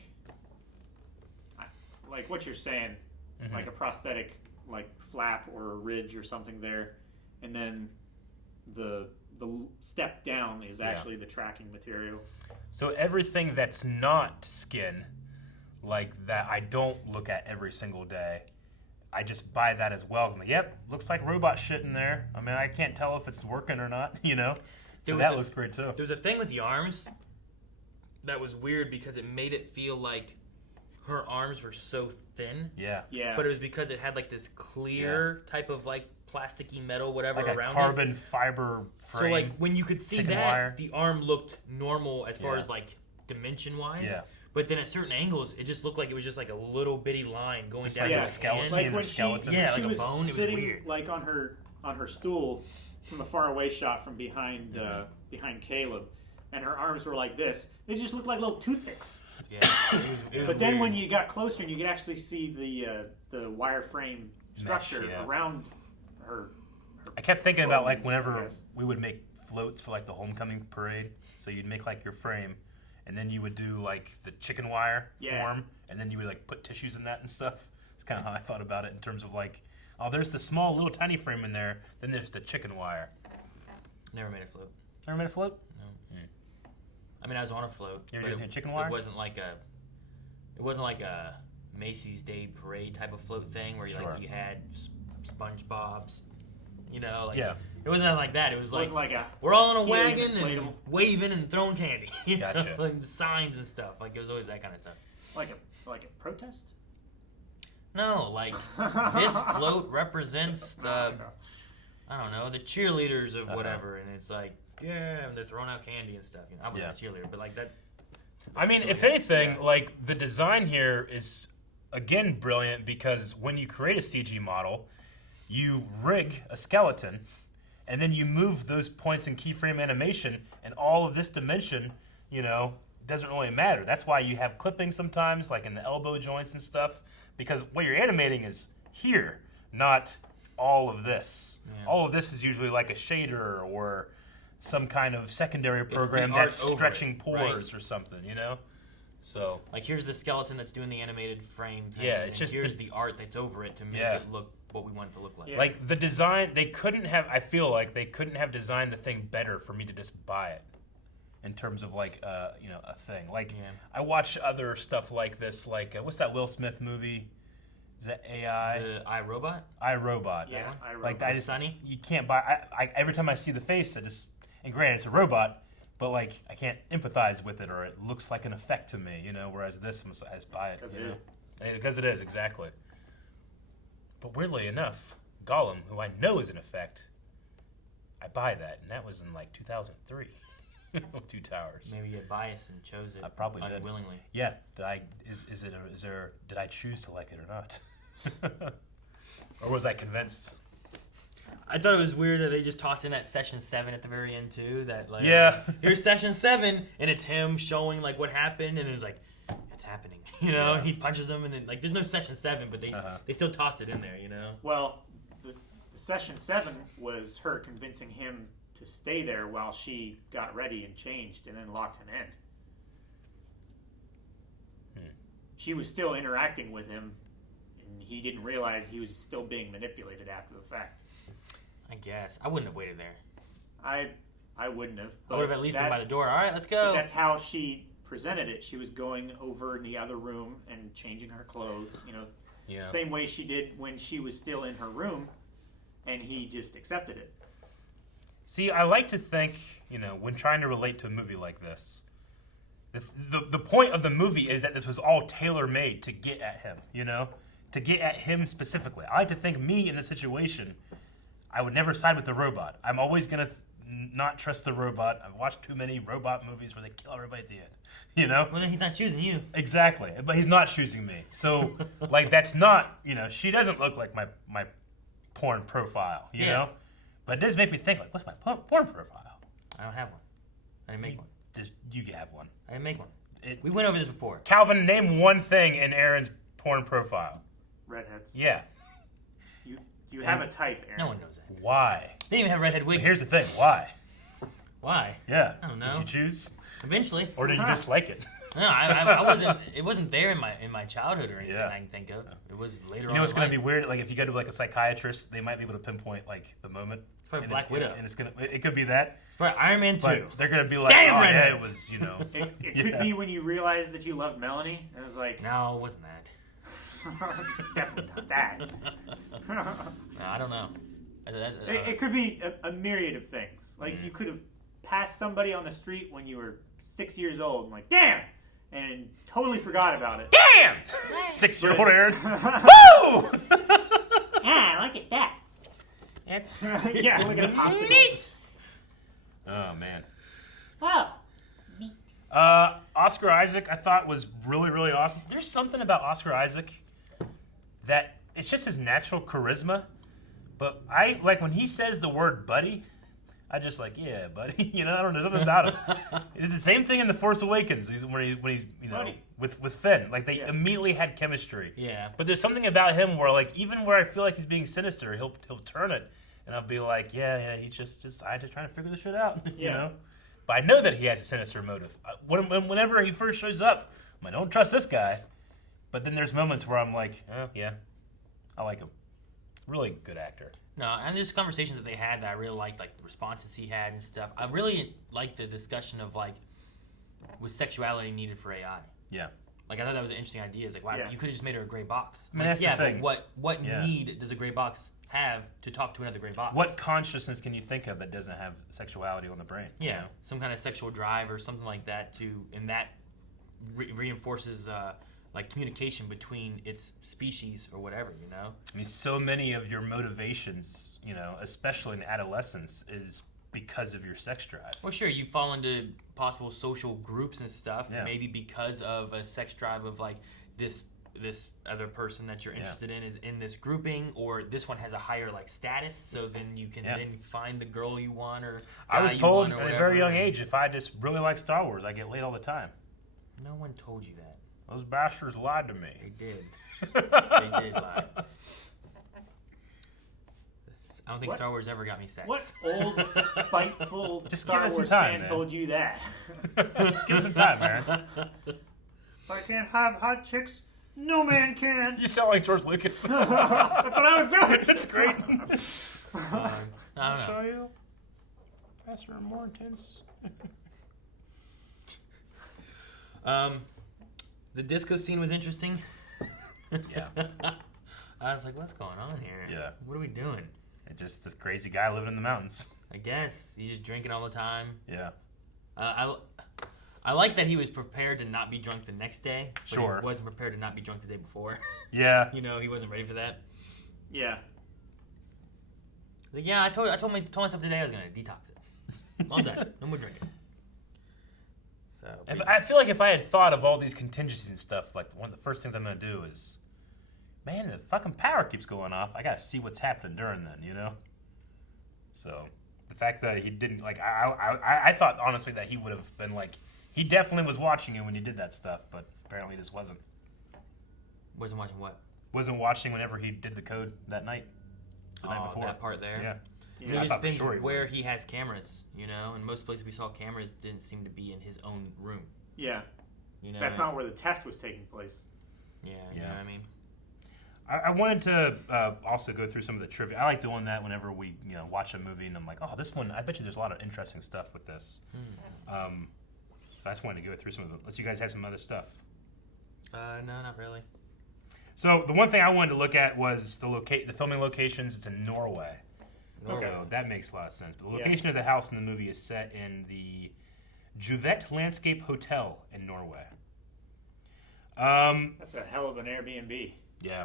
what you're saying, like a prosthetic, like flap or a ridge or something there, and then the step down is actually the tracking material. So everything that's not skin, like that I don't look at every single day, I just buy that as well. I'm like, yep, looks like robot shit in there. I mean, I can't tell if it's working or not, you know? So that looks great too. There was a thing with the arms that was weird because it made it feel like her arms were so thin. Yeah. Yeah. But it was because it had like this clear type of like plasticky metal, whatever, Like a around carbon it. fiber frame. So like when you could see chicken that, wire. the arm looked normal as far Yeah. as like dimension wise. Yeah. But then at certain angles, it just looked like it was just like a little bitty line going Just down like the a skeleton. hand. like in when the she, skeleton. Yeah, she like a was bone, it was sitting weird. like on her stool from the far away shot from behind behind Caleb, and her arms were like this. They just looked like little toothpicks. Yeah. It was But then weird. when you got closer, and you could actually see the wireframe structure Mesh, yeah. around her. I kept thinking about like clothes, whenever yes. we would make floats for like the homecoming parade. So you'd make like your frame, and then you would do like the chicken wire form, and then you would like put tissues in that and stuff. It's kind of how I thought about it in terms of like, oh, there's the small little tiny frame in there, then there's the chicken wire. Never made a float. Ever made a float? No. I mean, I was on a float. You ever but did chicken wire? It wasn't like a Macy's Day Parade type of float thing where you Sure. like you had SpongeBob's, you know, like Yeah. it wasn't nothing like that. It was It wasn't like a we're all on a helium wagon inflatable. and waving and throwing candy. You know? Gotcha. Like the signs and stuff. Like it was always that kind of stuff. like a protest. No, like this float represents the I don't know, the cheerleaders of whatever, and it's like, yeah, and they're throwing out candy and stuff. You know, I wasn't a cheerleader, but like that. I mean, if anything, like the design here is again brilliant because when you create a CG model, you rig a skeleton, and then you move those points in keyframe animation, and all of this dimension, you know, doesn't really matter. That's why you have clipping sometimes, like in the elbow joints and stuff, because what you're animating is here, not all of this. Yeah. All of this is usually like a shader or some kind of secondary program art that's over stretching it, pores right? or something, you know? So, Like here's the skeleton that's doing the animated frame thing, Yeah, it's and just here's the art that's over it to make Yeah. it look what we want it to look like. Yeah. like the design, they couldn't have, I feel like they couldn't have designed the thing better for me to just buy it in terms of like, you know, a thing. Like, Yeah. I watch other stuff like this, like, what's that Will Smith movie? Is that AI? The iRobot? I, Robot. Yeah, I Like, wrote I just, Sunny? you can't buy, every time I see the face, I just, and granted, it's a robot, but like, I can't empathize with it, or it looks like an effect to me, you know, whereas this, I just buy it. Because you it know? is. Because it is, exactly. But weirdly enough, Gollum, who I know is an effect, I buy that, and that was in like 2003. Two Towers. Maybe you biased and chose it I probably did. unwillingly. Yeah. Did I? Did I choose to like it or not? Or was I convinced? I thought it was weird that they just tossed in that session 7 at the very end too. That like, Yeah. here's session 7, and it's him showing like what happened, and it's like, it's happening. You know, Yeah. he punches him, and then like, there's no session 7, but they still tossed it in there. You know. Well, the session 7 was her convincing him to stay there while she got ready and changed, and then locked him in. She was still interacting with him, and he didn't realize he was still being manipulated after the fact. I guess I wouldn't have waited there. I wouldn't have. I would have at least been by the door. All right, let's But go. that's how she presented it. She was going over in the other room and changing her clothes. You know, Yeah. same way she did when she was still in her room, and he just accepted it. See, I like to think, you know, when trying to relate to a movie like this, the point of the movie is that this was all tailor-made to get at him, you know? To get at him specifically. I like to think me in this situation, I would never side with the robot. I'm always going to not trust the robot. I've watched too many robot movies where they kill everybody at the end, you know? Well, then he's not choosing you. Exactly, but he's not choosing me. So, like, that's not, you know, she doesn't look like my porn profile, you Yeah. know? But it does make me think, like, what's my porn profile? I don't have one. I didn't make one. You have one. I didn't make one. We went over this before. Calvin, name one thing in Aaron's porn profile. Redheads. Yeah. You have a type, Aaron. No one knows that. Why? They didn't even have redhead But wigs. here's the thing. Why? Why? Yeah. I don't know. Did you choose? Eventually. Or did you just like it? No, I wasn't. It wasn't there in my childhood or anything Yeah. I can think of. It was later on. You know what's in going to life. be weird? Like, if you go to, like, a psychiatrist, they might be able to pinpoint, like, the moment. It's probably And Black Widow. And it's gonna. It could be that. It's probably Iron Man 2. But they're going to be like, Damn oh, yeah, it redheads! was, you know. It could be when you realized that you loved Melanie. It was like, No, it wasn't that. definitely not that. No, I don't know. It could be a myriad of things. Like, you could have passed somebody on the street when you were 6 years old and like, damn! And totally forgot about it. Damn! 6-year-old Aaron. Woo! Yeah, look at that. It's Yeah, look at a popsicle. neat. Oh, man. Oh. Oscar Isaac, I thought was really, really awesome. There's something about Oscar Isaac that it's just his natural charisma. But I like when he says the word buddy, I just like, yeah, buddy. You know, I don't know nothing about him. It's the same thing in The Force Awakens. When he's you know, Right. with Finn. Like, they immediately had chemistry. Yeah. But there's something about him where, like, even where I feel like he's being sinister, he'll turn it, and I'll be like, yeah, he's just trying to figure this shit out. You know. But I know that he has a sinister motive. Whenever he first shows up, I'm like, don't trust this guy. But then there's moments where I'm like, oh, yeah, I like him. Really good actor. No, and there's conversations that they had that I really liked, like the responses he had and stuff. I really liked the discussion of, like, was sexuality needed for AI? Yeah. Like, I thought that was an interesting idea. It's like, wow, you could have just made her a gray box. I mean, that's the thing. But what need does a gray box have to talk to another gray box? What consciousness can you think of that doesn't have sexuality on the brain? Yeah, You know? some kind of sexual drive or something like that and that reinforces like communication between its species or whatever, you know? I mean, so many of your motivations, you know, especially in adolescence, is because of your sex drive. Well, sure, you fall into possible social groups and stuff, Yeah. maybe because of a sex drive of, like, this other person that you're interested in is in this grouping, or this one has a higher, like, status, so then you can then find the girl you want or I was guy you told want or at a whatever. very young age, if I just really like Star Wars, I get laid all the time. No one told you that. Those bastards lied to They me. did. They did lie. I don't think What? Star Wars ever got me sex. What old, spiteful Just Star give us some Wars time, fan man. told you that? Let's give it some time, man. If I can't have hot chicks, no man can. You sound like George Lucas. That's what I was doing. That's great. I don't know. Show you. Faster and more intense. The disco scene was interesting. Yeah. I was like, what's going on here? Yeah. What are we doing? It's just this crazy guy living in the mountains. I guess. He's just drinking all the time. Yeah. I like that he was prepared to not be drunk the next day. But Sure. He wasn't prepared to not be drunk the day before. Yeah. You know, he wasn't ready for that. Yeah. Like, yeah, I told myself today I was gonna detox it. I'm done. No more drinking. So I feel like if I had thought of all these contingencies and stuff, like one of the first things I'm gonna do is, man, the fucking power keeps going off. I gotta see what's happening during then, you know. So the fact that he didn't, like, I thought honestly that he would have been like, he definitely was watching you when you did that stuff, but apparently he just wasn't. wasn't watching what? Wasn't watching whenever he did the code that night. The night before. That part there. Yeah. It I was just thought for been sure he where would. he has cameras, you know, and most places we saw cameras didn't seem to be in his own room. Yeah. You know, That's not where the test was taking place. Yeah, you know Yeah. what I mean. I wanted to also go through some of the trivia. I like doing that whenever we, you know, watch a movie and I'm like, oh, this one, I bet you there's a lot of interesting stuff with this. So I just wanted to go through some of them. Unless you guys had some other stuff. No, not really. So the one thing I wanted to look at was the filming locations. It's in Norway. Norway. So that makes a lot of sense. But the location of the house in the movie is set in the Juvet Landscape Hotel in Norway. That's a hell of an Airbnb. Yeah.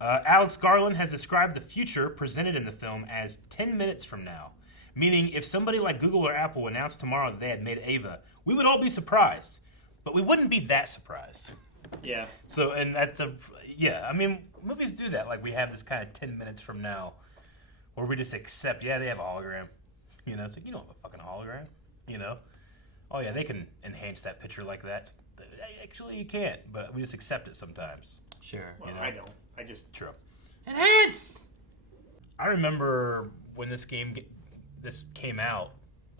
Alex Garland has described the future presented in the film as 10 minutes from now, meaning if somebody like Google or Apple announced tomorrow that they had made Ava, we would all be surprised, but we wouldn't be that surprised. Yeah. So, and that's I mean, movies do that. Like, we have this kind of 10 minutes from now where we just accept, yeah, they have a hologram. You know, it's like, you don't have a fucking hologram, you know? Oh, yeah, they can enhance that picture like that. Actually, you can't, but we just accept it sometimes. Sure. Well, You know? I don't. I just. True. Enhance! I remember when this came out,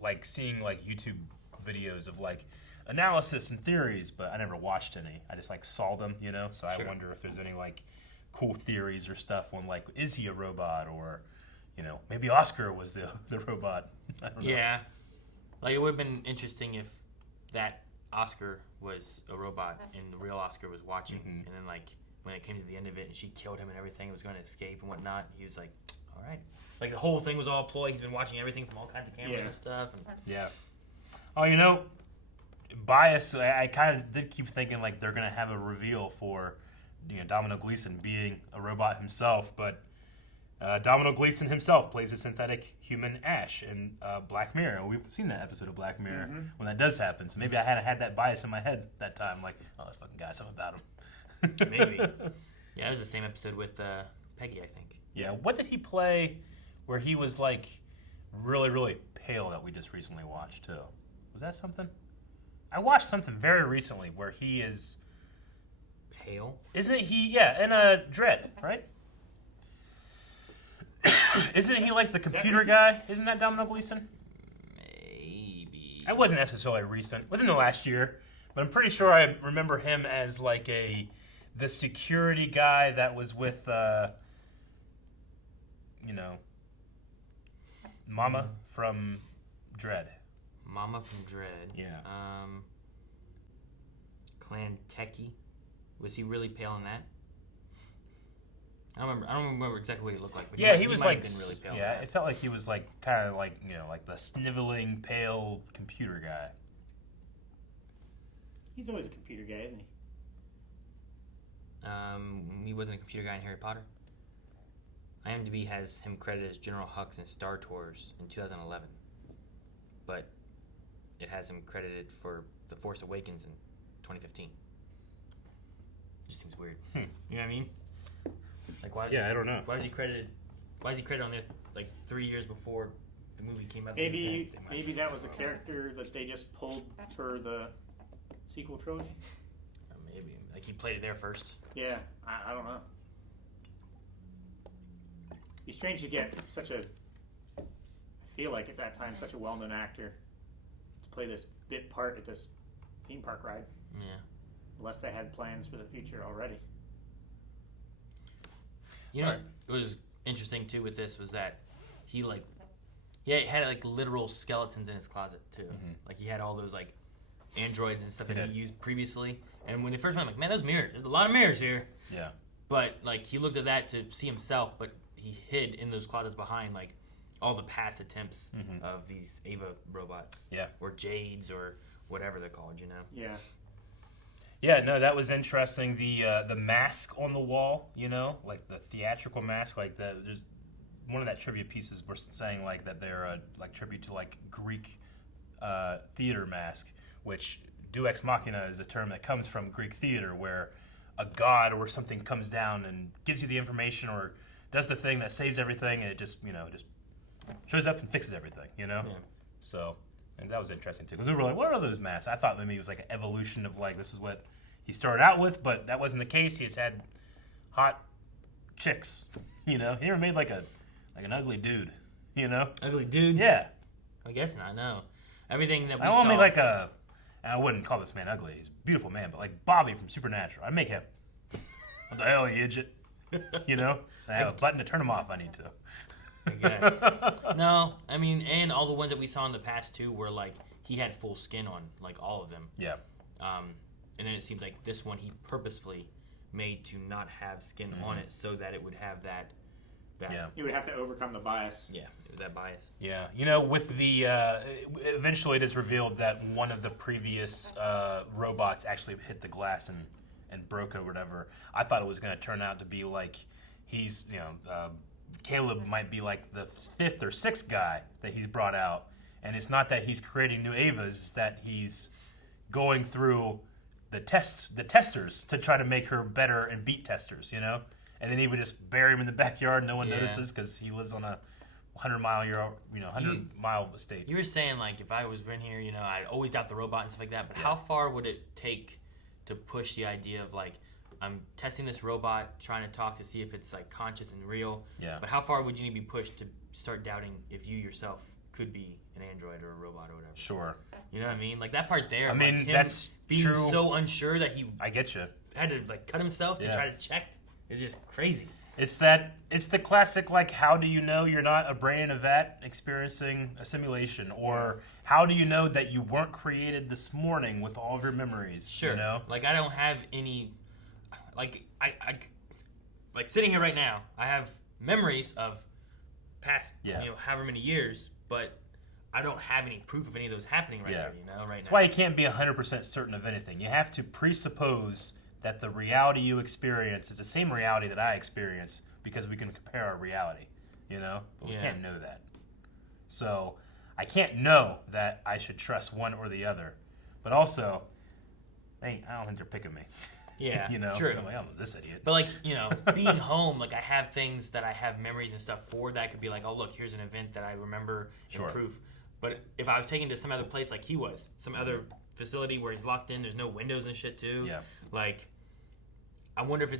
like, seeing, like, YouTube videos of, like, analysis and theories, but I never watched any. I just, like, saw them, you know? So Sure. I wonder if there's any, like, cool theories or stuff on, like, is he a robot? Or, you know, maybe Oscar was the robot. I don't know. Yeah. Like, it would have been interesting if that Oscar was a robot and the real Oscar was watching. Mhm. And then, like, when it came to the end of it and she killed him and everything, was going to escape and whatnot, he was like, all right. Like, the whole thing was all a ploy. He's been watching everything from all kinds of cameras Yeah. and stuff. And Yeah. Oh, you know, bias, I kind of did keep thinking, like, they're going to have a reveal for, you know, Domino Gleeson being a robot himself, but Domino Gleeson himself plays a synthetic human Ash in Black Mirror. We've seen that episode of Black Mirror when that does happen, so maybe I had that bias in my head that time, like, oh, this fucking guy, something about him. maybe. Yeah, it was the same episode with Peggy, I think. Yeah, what did he play where he was, like, really, really pale that we just recently watched too. Was that something? I watched something very recently where he is Pale? Isn't he? Yeah, in Dread, right? Isn't he like the computer guy? Isn't that Domino Gleason? Maybe. I wasn't necessarily recent, within the last year, but I'm pretty sure I remember him as like the security guy that was with, Mama from Dread. Mama from Dread. Yeah. Clan Techie. Was he really pale in that? I don't remember exactly what he looked like. But Yeah, he was might like, have been really pale. yeah, it felt like he was like kind of like, like the sniveling, pale computer guy. He's always a computer guy, isn't he? He wasn't a computer guy in Harry Potter. IMDb has him credited as General Hux in Star Tours in 2011, but it has him credited for The Force Awakens in 2015. Just seems weird. You know what I mean? Like, why is I don't know. Why is he credited? Why is he credited on this like 3 years before the movie came out? Maybe that was a character that they just pulled for the sequel trilogy. Maybe like he played it there first. Yeah, I don't know. It's strange to get such a. I feel like at that time such a well-known actor to play this bit part at this theme park ride. Yeah. Unless they had plans for the future already. You know what was interesting too with this was that he had like literal skeletons in his closet too. Mm-hmm. Like he had all those like androids and stuff that he used previously. And when they first met, I'm like, man, those mirrors. There's a lot of mirrors here. Yeah. But like he looked at that to see himself, but he hid in those closets behind like all the past attempts of these Ava robots. Yeah. Or Jades or whatever they're called, you know. Yeah. Yeah, no, that was interesting. The mask on the wall, like the theatrical mask, like there's one of that trivia pieces were saying like that they're like tribute to like Greek theater mask, which Ex Machina is a term that comes from Greek theater, where a god or something comes down and gives you the information or does the thing that saves everything, and it just just shows up and fixes everything, Yeah. So. And that was interesting too, because we were like, "What are those masks?" I thought maybe it was like an evolution of like this is what he started out with, but that wasn't the case. He's had hot chicks, He never made like an ugly dude, Ugly dude? Yeah. I guess not, no. Everything that we I saw... want to make like I wouldn't call this man ugly. He's a beautiful man, but like Bobby from Supernatural, I'd make him. What the hell, you idiot? I have a button to turn him off. I need to. I guess. No, I mean, and all the ones that we saw in the past too were like he had full skin on, like all of them. Yeah. And then it seems like this one he purposefully made to not have skin on it so that it would have that. Yeah. You would have to overcome the bias. Yeah, that bias. Yeah, with the eventually it is revealed that one of the previous robots actually hit the glass and broke it or whatever. I thought it was going to turn out to be like he's Caleb might be like the fifth or sixth guy that he's brought out, and it's not that he's creating new Avas; it's that he's going through the testers to try to make her better and beat testers, And then he would just bury him in the backyard, no one notices because he lives on a 100-mile estate. You were saying like if I was in here, I'd always doubt the robot and stuff like that. But how far would it take to push the idea of like I'm testing this robot, trying to talk to see if it's like conscious and real? Yeah. But how far would you need to be pushed to start doubting if you yourself could be an android or a robot or whatever? Sure. You know what I mean? Like that part there. I mean, like him that's being true. so unsure that he I get you. had to like cut himself to try to check. It's just crazy. It's the classic, like, how do you know you're not a brain in a vat experiencing a simulation? Or how do you know that you weren't created this morning with all of your memories? Sure. Like, I don't have any, like, I like, sitting here right now, I have memories of past, however many years, but I don't have any proof of any of those happening right now, right That's now. why you can't be 100% certain of anything. You have to presuppose that the reality you experience is the same reality that I experience because we can compare our reality, But we can't know that. So I can't know that I should trust one or the other. But also, I don't think they're picking me. Yeah, You know, true. I'm like, I'm this idiot. But, like, you know, being home, like, I have things that I have memories and stuff for that could be like, oh, look, here's an event that I remember Sure. and proof. But if I was taken to some other place like he was, some other facility where he's locked in, there's no windows and shit too. Yeah. Like, I wonder if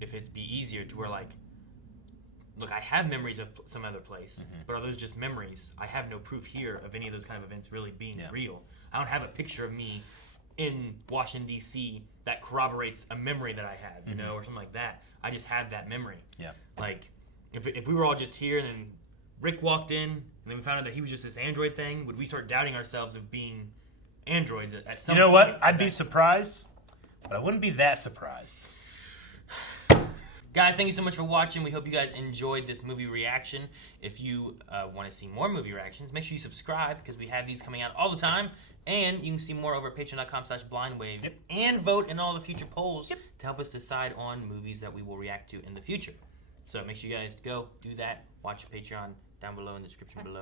it'd be easier to where, like, look, I have memories of some other place, but are those just memories? I have no proof here of any of those kind of events really being real. I don't have a picture of me in Washington, D.C. that corroborates a memory that I have, you know, or something like that. I just have that memory. Yeah. Like, if we were all just here and then Rick walked in and then we found out that he was just this android thing, would we start doubting ourselves of being androids at some You know point? what? I'd be surprised, but I wouldn't be that surprised. Guys, thank you so much for watching. We hope you guys enjoyed this movie reaction. If you want to see more movie reactions, make sure you subscribe because we have these coming out all the time. And you can see more over at patreon.com/blindwave. Yep. And vote in all the future polls to help us decide on movies that we will react to in the future. So make sure you guys go do that. Watch Patreon down below in the description below.